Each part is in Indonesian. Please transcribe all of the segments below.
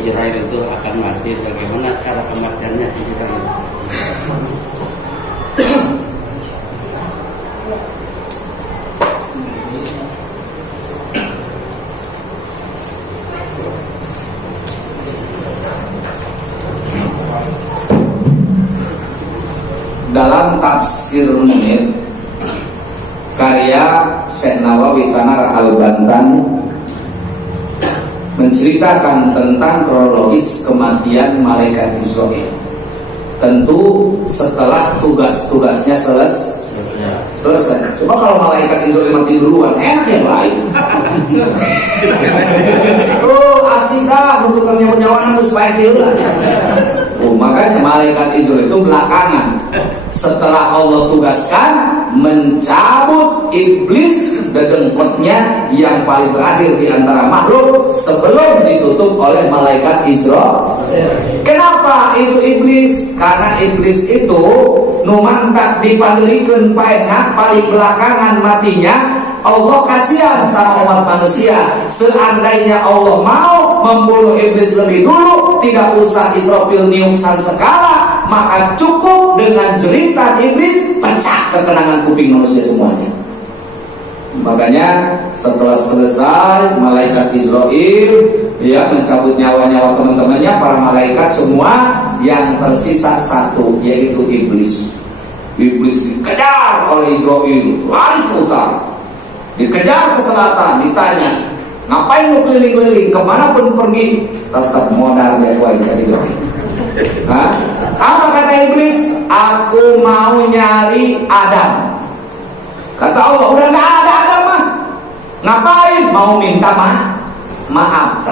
Israel itu akan mati, bagaimana cara kematiannya Israel? Dalam tafsir Munir karya Syekh Nawawi Tanar Al-Bantan menceritakan tentang kronologis kematian malaikat Israel. Tentu setelah tugas-tugasnya selesai. Coba kalau malaikat Israel mati duluan, enak yang lain. Oh, asik dah untuk nyawa harus baik dia. Makanya malaikat Israel itu belakangan setelah Allah tugaskan mencabut iblis dedengkotnya yang paling terakhir di antara makhluk sebelum ditutup oleh malaikat Israel. Kenapa itu iblis? Karena iblis itu numantak dipanderikeun paehna paling belakangan matinya. Allah kasihan sama umat manusia. Seandainya Allah mau membunuh iblis lebih dulu, tidak usah Israfil nium sangsekala, maka cukup dengan jeritan iblis pecah kekenangan kuping manusia semuanya. Makanya setelah selesai malaikat Israel mencabut nyawa-nyawa teman-temannya, para malaikat semua, yang tersisa satu, yaitu iblis. Iblis dikejar oleh Israel, lari ke utara, dikejar ke selatan, ditanya, ngapain lu keliling-keliling, kemana pun pergi, tetap modal dari jadi doa. Apa kata iblis? Aku mau nyari Adam. Kata Allah, udah gak ada Adam mah. Ngapain? Mau minta maaf.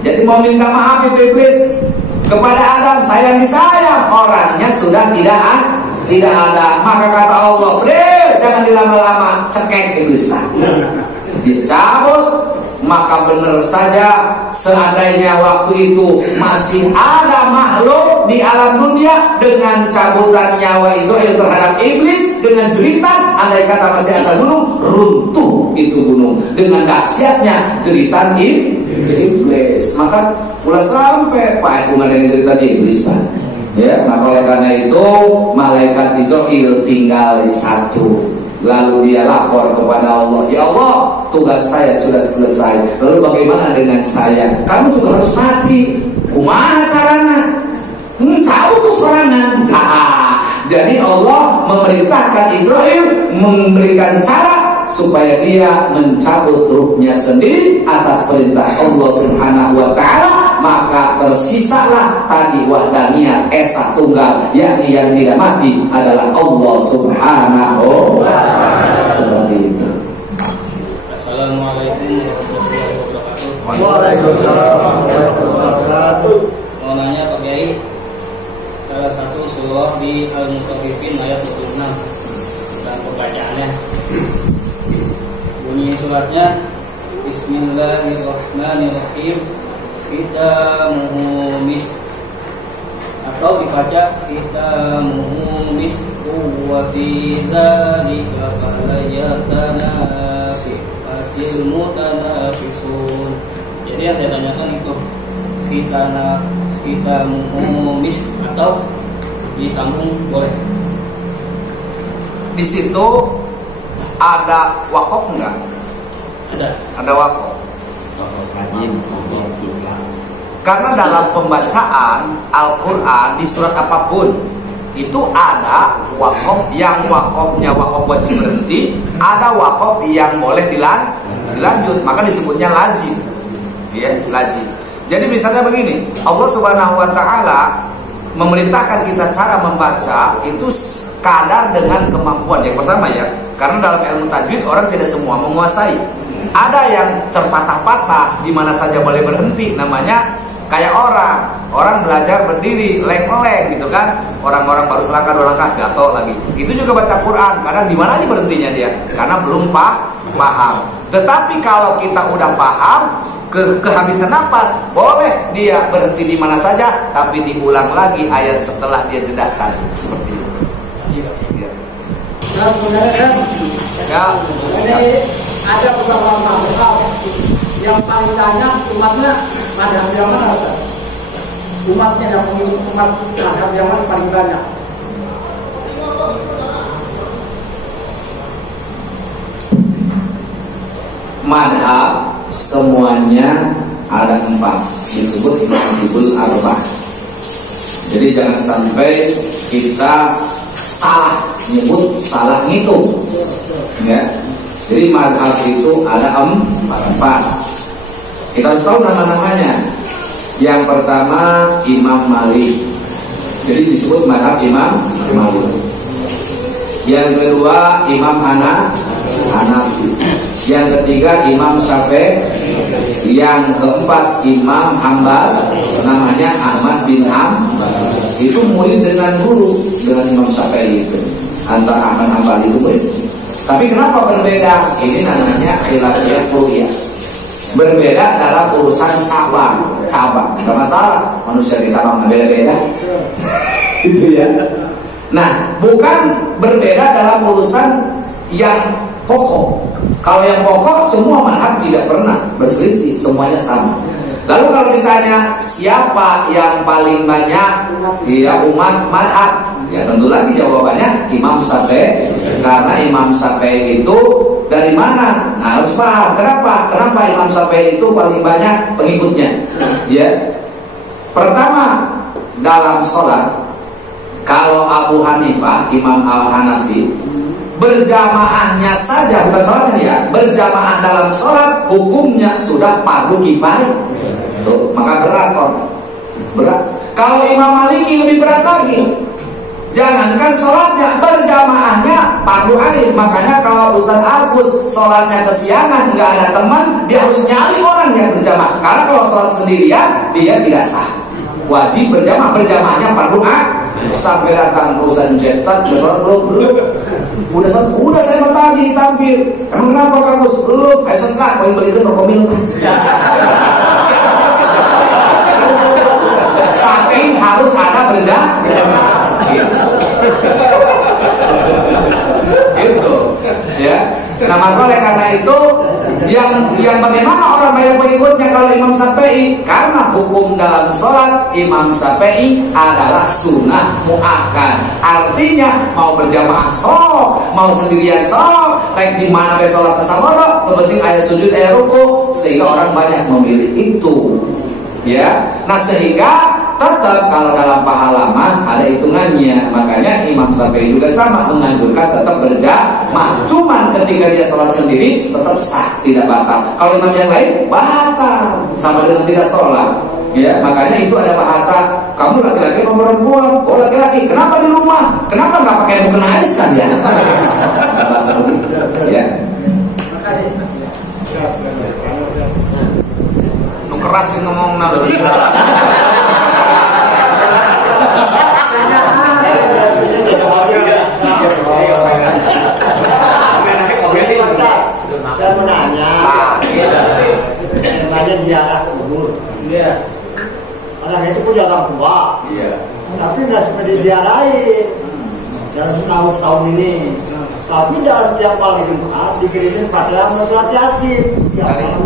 Jadi mau minta maaf itu iblis kepada Adam, sayang disayang, orangnya sudah tidak ada. Maka kata Allah, jangan dilama-lama, cekek iblis. Dicabut. Maka benar saja seandainya waktu itu masih ada makhluk di alam dunia, dengan cabutan nyawa Israel terhadap iblis dengan jeritan, andai kata masih ada gunung, runtuh itu gunung dengan dahsyatnya jeritan iblis. Maka pula sampai Pak Bunga dengan jeritan iblis kan. Ya, maka oleh karena itu malaikat Israel tinggal satu. Lalu dia lapor kepada Allah, ya Allah, tugas saya sudah selesai. Lalu bagaimana dengan saya? Kamu juga harus mati. Kumaha carana? Cabut kesorangan. Jadi Allah memerintahkan Israel, memberikan cara supaya dia mencabut ruhnya sendiri atas perintah Allah Subhanahu wa ta'ala. Maka tersisalah tadi wahdaniyah esa tunggal, yakni yang tidak mati adalah Allah Subhanahu wa ta'ala. Seperti itu. Assalamualaikum warahmatullahi wabarakatuh. Waalaikumsalam warahmatullahi wabarakatuh. Mau nanya Pak Kiai, salah satu surah di Al-Mutaffifin ayat 26 dan pembacaannya. Bunyi suratnya Bismillahirrahmanirrahim. Khitamuhu misk, atau dibaca khitamuhu misku wa fi dzalika falyatanafasil mutanafisun. Jadi yang saya tanyakan itu khitamuhu misk atau disambung boleh? Di situ ada wakaf enggak? Ada wakaf. Karena dalam pembacaan Al-Quran di surat apapun itu ada wakaf yang wakafnya wakaf wajib berhenti, ada wakaf yang boleh dilanjut, maka disebutnya lazim. Ya, lazim. Jadi misalnya begini, Allah Subhanahu wa ta'ala memerintahkan kita cara membaca itu kadar dengan kemampuan. Yang pertama ya, karena dalam ilmu tajwid orang tidak semua menguasai. Ada yang terpatah-patah, di mana saja boleh berhenti, namanya kayak orang belajar berdiri leng-leng gitu kan, orang-orang baru selangkah 2 langkah jatuh lagi. Itu juga baca Quran, kadang di mana aja berhentinya dia, karena belum paham. Tetapi kalau kita udah paham, kehabisan napas, boleh dia berhenti di mana saja, tapi diulang lagi ayat setelah dia jedakan. Seperti itu. Ya. Ada beberapa mazhab yang paling banyak umatnya ada yang mana, Ustaz? umatnya yang mengikut umat mazhab yang mana paling banyak? Madhab semuanya ada 4, disebut madhabul arba'ah. Jadi jangan sampai kita salah nyebut, salah ngitung, ya. Jadi madhab itu ada 4. Kita harus tahu nama-namanya. Yang pertama Imam Malik, jadi disebut madhab Imam Malik. Yang kedua Imam Hanafi. Yang ketiga Imam Syafi'i. Yang keempat Imam Hambal, namanya Ahmad bin Hanbal. Itu murid dengan guru, dengan Imam Syafi'i itu. Antara Ahmad Hambal itu murid. Tapi kenapa berbeda? Ini namanya khilafiyah furu'iyah. Berbeda dalam urusan cabang, nggak masalah. Manusia di cabang beda-beda, gitu ya. Nah, bukan berbeda dalam urusan yang pokok. Kalau yang pokok semua madhab tidak pernah berselisih, semuanya sama. Lalu kalau ditanya siapa yang paling banyak, ya umat madhab, ya tentu lagi jawabannya Imam Syafi'i. Karena Imam Syafi'i itu dari mana? Nah, harus paham kenapa Imam Syafi'i itu paling banyak pengikutnya. Ya, pertama dalam sholat, kalau Abu Hanifah, Imam Al-Hanafi, berjamaahnya saja, bukan sholatnya ya, berjamaah dalam sholat hukumnya sudah fardu kifayah. Tuh, maka berat. Kalau Imam Maliki lebih berat lagi. Jangankan sholatnya, berjamaahnya fardu ain. Makanya kalau Ustaz Agus sholatnya kesiangan, nggak ada teman, dia harus nyari orang yang berjamaah. Karena kalau sholat sendirian, dia tidak sah. Wajib berjamaahnya fardu ain. Sampai datang ke Ustaz Jeftat, belum. Udah saya mau tadi tampil. Emang kenapa Kang Gus? Belum. Sentak, poin beli itu berpemilu. Saking harus ada berjamaah. Gitu, ya. Nah, maka oleh karena itu yang bagaimana orang banyak pengikutnya kalau Imam Syafi'i? Karena hukum dalam sholat Imam Syafi'i adalah sunnah muakkad. Artinya mau berjamaah sok, mau sendirian sok, baik di mana be sholat tasamodo, penting ada sujud, ada ruku, sehingga orang banyak memilih itu. Ya, nah sehingga tetap kalau dalam pahala mah ada hitungannya. Makanya Imam Syafi'i juga sama menganjurkan tetap berjamaah. Cuman ketika dia sholat sendiri tetap sah, tidak batal. Kalau imam yang lain batal, sama dengan tidak sholat. Ya, makanya itu ada bahasa, kamu laki-laki atau perempuan? Oh laki-laki. Kenapa di rumah? Kenapa nggak pakai mukena ais kan ya? Bahasa ya. Keras nih ngomong Saya mau nanya ziarah kubur. Orang itu punya orang tua, tapi nggak seperti diziarahin. Dalam tahun ini, tapi dalam tiap malam Jumat dikirimin Fatihah sama surat Yasin.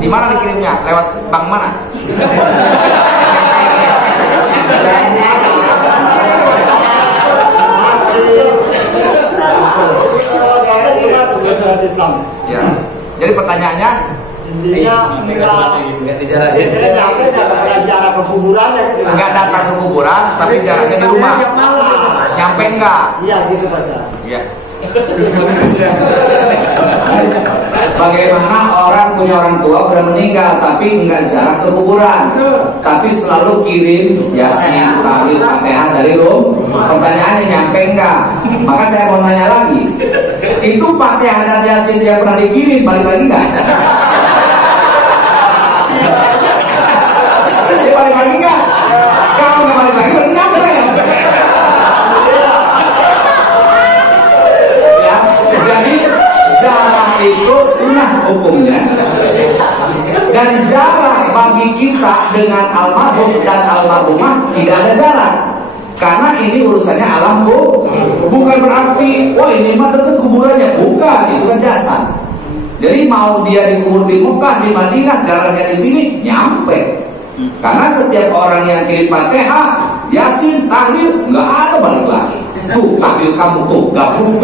Di mana dikirimnya? Lewat bank mana? Ya. Jadi pertanyaannya, intinya nggak jarak ke kuburan ya? Nggak datang ke kuburan, tapi jaraknya di rumah. Nyampe nggak? Iya gitu Pak. Iya. Bagaimana orang punya orang tua udah meninggal tapi nggak jarak ke kuburan, tapi selalu kirim Yasin, Tahlil, Fatihah dari rumah. Pertanyaannya nyampe nggak? Maka saya mau nanya lagi, itu Fatihah dan Yasin yang pernah dikirim balik lagi nggak? Balik lagi nggak? Kalau nggak balik lagi berarti nyampe ya. Jadi zarah itu sunnah hukumnya, dan jarak bagi kita dengan almarhum dan almarhumah tidak ada jarak, karena ini urusannya alam bukan berarti wah ini mah dekat kuburannya, bukan, itu kan jasad. Jadi mau dia dikubur di Mekah, di Madinah, jaraknya di sini nyampe. Karena setiap orang yang kirim Fatihah, Yasin, tahlil, nggak ada balik lagi. Tuh tahlil kamu tuh gabung.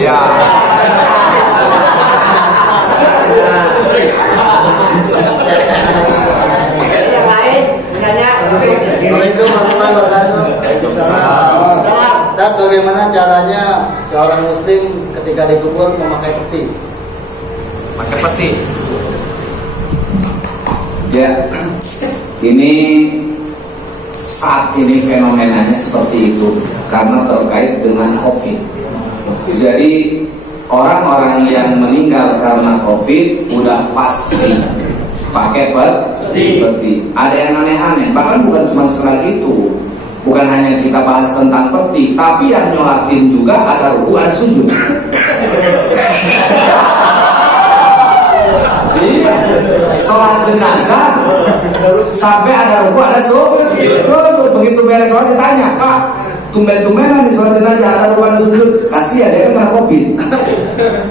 Ya. Yang lain, Dan bagaimana caranya seorang muslim ketika dikubur memakai peti? Pakai peti. Ya, ini saat ini fenomenanya seperti itu karena terkait dengan COVID. Jadi orang-orang yang meninggal karena COVID udah pasti pakai peti. Ada yang aneh-aneh, bahkan bukan cuma sekali itu. Bukan hanya kita bahas tentang peti, tapi yang nyolatin juga ada ruku, ada sujud. Iya, sholat jenazah sampai ada ruku, ada sujud. Begitu beres sholat ditanya, Pak, tumben-tumbenan di sholat jenazah ada ruku, ada sujud. Kasihan dia kan karena COVID.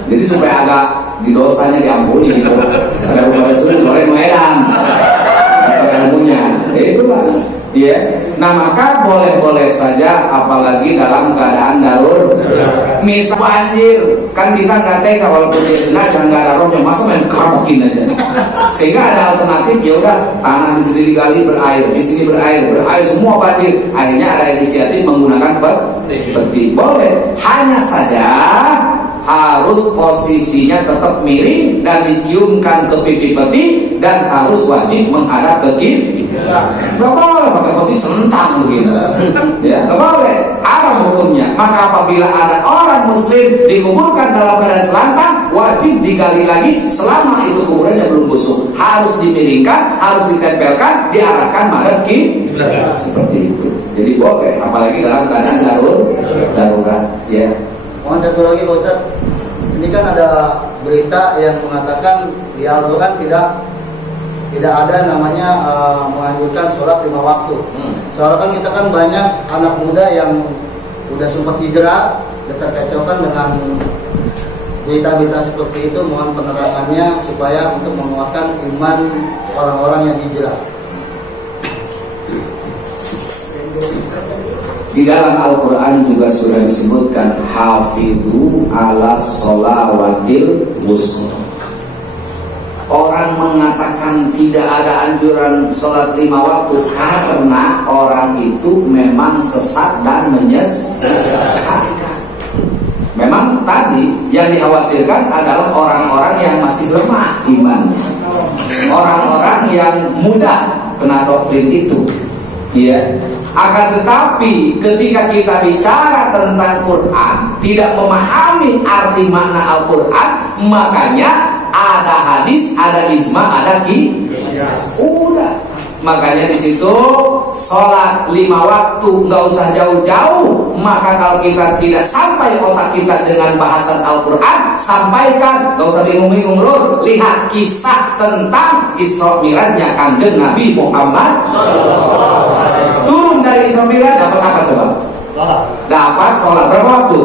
Jadi supaya agak di dosanya diampuni gitu. Ada ruku, ada sujud, boleh mengedan ilmunya. Itulah. Ya, nah maka boleh-boleh saja, apalagi dalam keadaan darurat. Misal banjir, kan kita nggak tega walaupun dia jenazah nggak ada rohnya, masa main karabokin aja. Sehingga ada alternatif, ya udah tanah di sini digali berair, di sini berair semua banjir. Akhirnya ada inisiatif menggunakan peti. Boleh, hanya saja harus posisinya tetap miring dan diciumkan ke pipi peti dan harus wajib menghadap ke kiri. Gak boleh pakai peti centang begitu. Ya, gak boleh. Haram hukumnya. Maka apabila ada orang muslim dikuburkan dalam keadaan celantang, wajib digali lagi selama itu kuburannya belum busuk. Harus dimiringkan, harus ditempelkan, diarahkan madhab kiblat. Seperti itu. Jadi boleh, apalagi dalam keadaan darurat. Ya. Mohon satu lagi Pak Ustaz. Ini kan ada berita yang mengatakan di Al-Quran tidak ada namanya menganjurkan sholat 5 waktu. Soalnya kan kita kan banyak anak muda yang udah sempat hijrah, terkecohkan dengan berita-berita seperti itu. Mohon penerangannya supaya untuk menguatkan iman orang-orang yang hijrah. Di dalam Al-Quran juga sudah disebutkan hafidhu ala sholawatil wusta. Orang mengatakan tidak ada anjuran sholat 5 waktu karena orang itu memang sesat dan menyesatkan. Memang tadi yang dikhawatirkan adalah orang-orang yang masih lemah imannya, orang-orang yang mudah kena doktrin itu. Ya. Akan tetapi ketika kita bicara tentang Quran, tidak memahami arti makna Al-Quran, makanya ada hadis, ada ijma, ada qiyas. Udah. Makanya di situ sholat 5 waktu nggak usah jauh-jauh. Maka kalau kita tidak sampai otak kita dengan bahasan Al-Quran, sampaikan, nggak usah bingung-bingung loh. Lihat kisah tentang Isra Mi'rajnya Kanjeng Nabi Muhammad. Turun dari Isra Mi'raj dapat apa coba? Dapat sholat berapa waktu?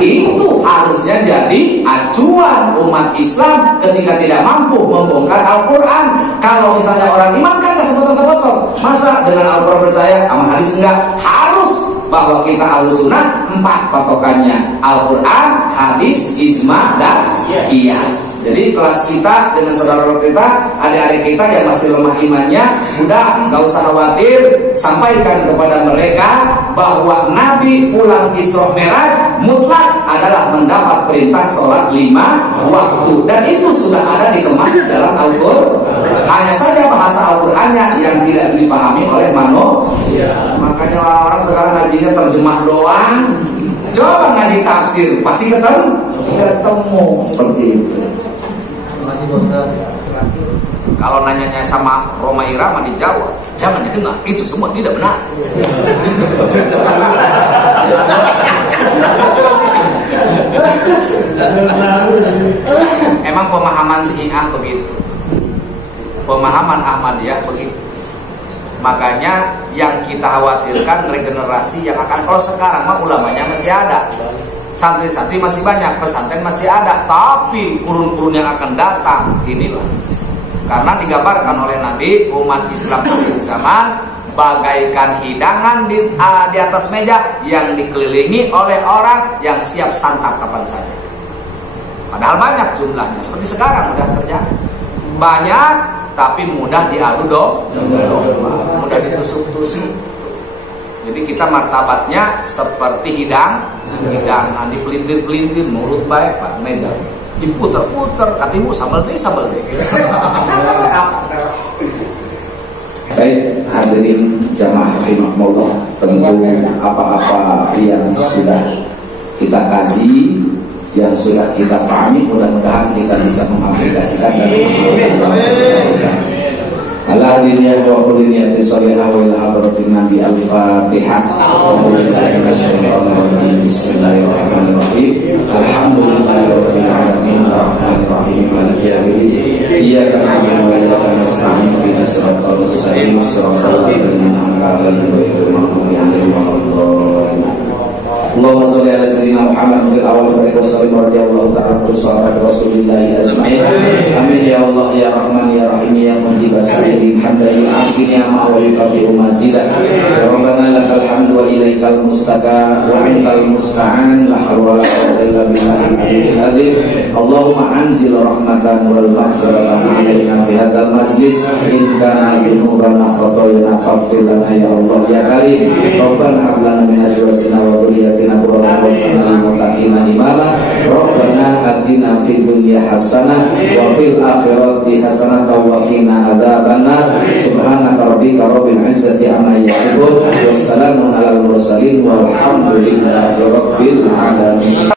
Itu harusnya jadi acuan umat Islam ketika tidak mampu membongkar Al-Quran. Kalau misalnya orang iman kan gak sepotong-sepotong. Masa dengan Al-Quran percaya sama hadis enggak? Harus bahwa kita Ahlussunnah 4 patokannya: Al-Quran, hadis, ijma, dan qiyas. Jadi kelas kita dengan saudara kita, adik-adik kita yang masih lemah imannya, udah gak usah khawatir, sampaikan kepada mereka bahwa Nabi pulang Isra Mi'raj mutlak adalah mendapat perintah sholat 5 waktu, dan itu sudah ada dikemas dalam Al-Quran. Hanya saja bahasa Al-Qurannya yang tidak dipahami oleh manusia. Makanya orang-orang sekarang ngajinya terjemah doang. Coba ngaji tafsir, pasti ketemu seperti itu. Kalau nanyanya sama Roma Irama dijawab, jangan didengar, itu semua tidak benar. Emang pemahaman Syiah begitu, pemahaman Ahmadiyah begitu. Makanya yang kita khawatirkan regenerasi yang akan, kalau sekarang mah ulamanya masih ada, santri-santri masih banyak, pesantren masih ada, tapi kurun-kurun yang akan datang inilah. Karena digambarkan oleh Nabi, umat Islam akhir zaman bagaikan hidangan di atas meja yang dikelilingi oleh orang yang siap santap kapan saja. Padahal banyak jumlahnya, seperti sekarang udah terjadi. Banyak, tapi mudah diadu domba, mudah ditusuk-tusuk. Jadi kita martabatnya seperti hidangan dipelintir-pelintir, mulut baik Pak, meja diputer-puter, katimu sambal deh. Baik, hadirin jamaah rahimakumullah, tentu apa-apa yang sudah kita kaji, yang sudah kita pahami, mudah-mudahan kita bisa mengaplikasikan dan mengamalkan. Ala hadiniya wa kulli niyatin shalihah wa ila hadratin Nabi al-Fatihah. Bismillahirrahmanirrahim. Alhamdulillahirabbil alamin arrahmanir rahim maliki yaumiddin. Iyyaka na'budu wa iyyaka nasta'in ihdinas siratal mustaqim siratal ladzina an'amta 'alaihim ghairil maghdubi 'alaihim waladdallin. Allahumma sholli ala sayyidina Muhammad fil awwal wa sallim radhiyallahu ta'ala anhu sahabat Rasulillah ajma'in. Amin ya Allah ya Rahman ya Rahim ya Mujib as-sa'ilin hamdan yu'afini ya ma wa yukafi'u mazida. Ya Rabbana lakal hamdu wa ilaikal mustaka wa mintal musta'an la hawla wa la quwwata illa billahil aliyyil azim. Allahumma anzil rahmatan wal maghfiratan 'alaina fi hadzal majlis in kana binurana khatayana faghfir lana ya Allah ya Karim. Rabbana hab lana min azwajina wa dhurriyyatina Rabbana atina fid dunya hasanah wa fil akhirati hasanah wa qina adzabannar. Subhanaka rabbika rabbil izzati amma yasifun, wassalamun alal mursalin walhamdulillahi rabbil alamin.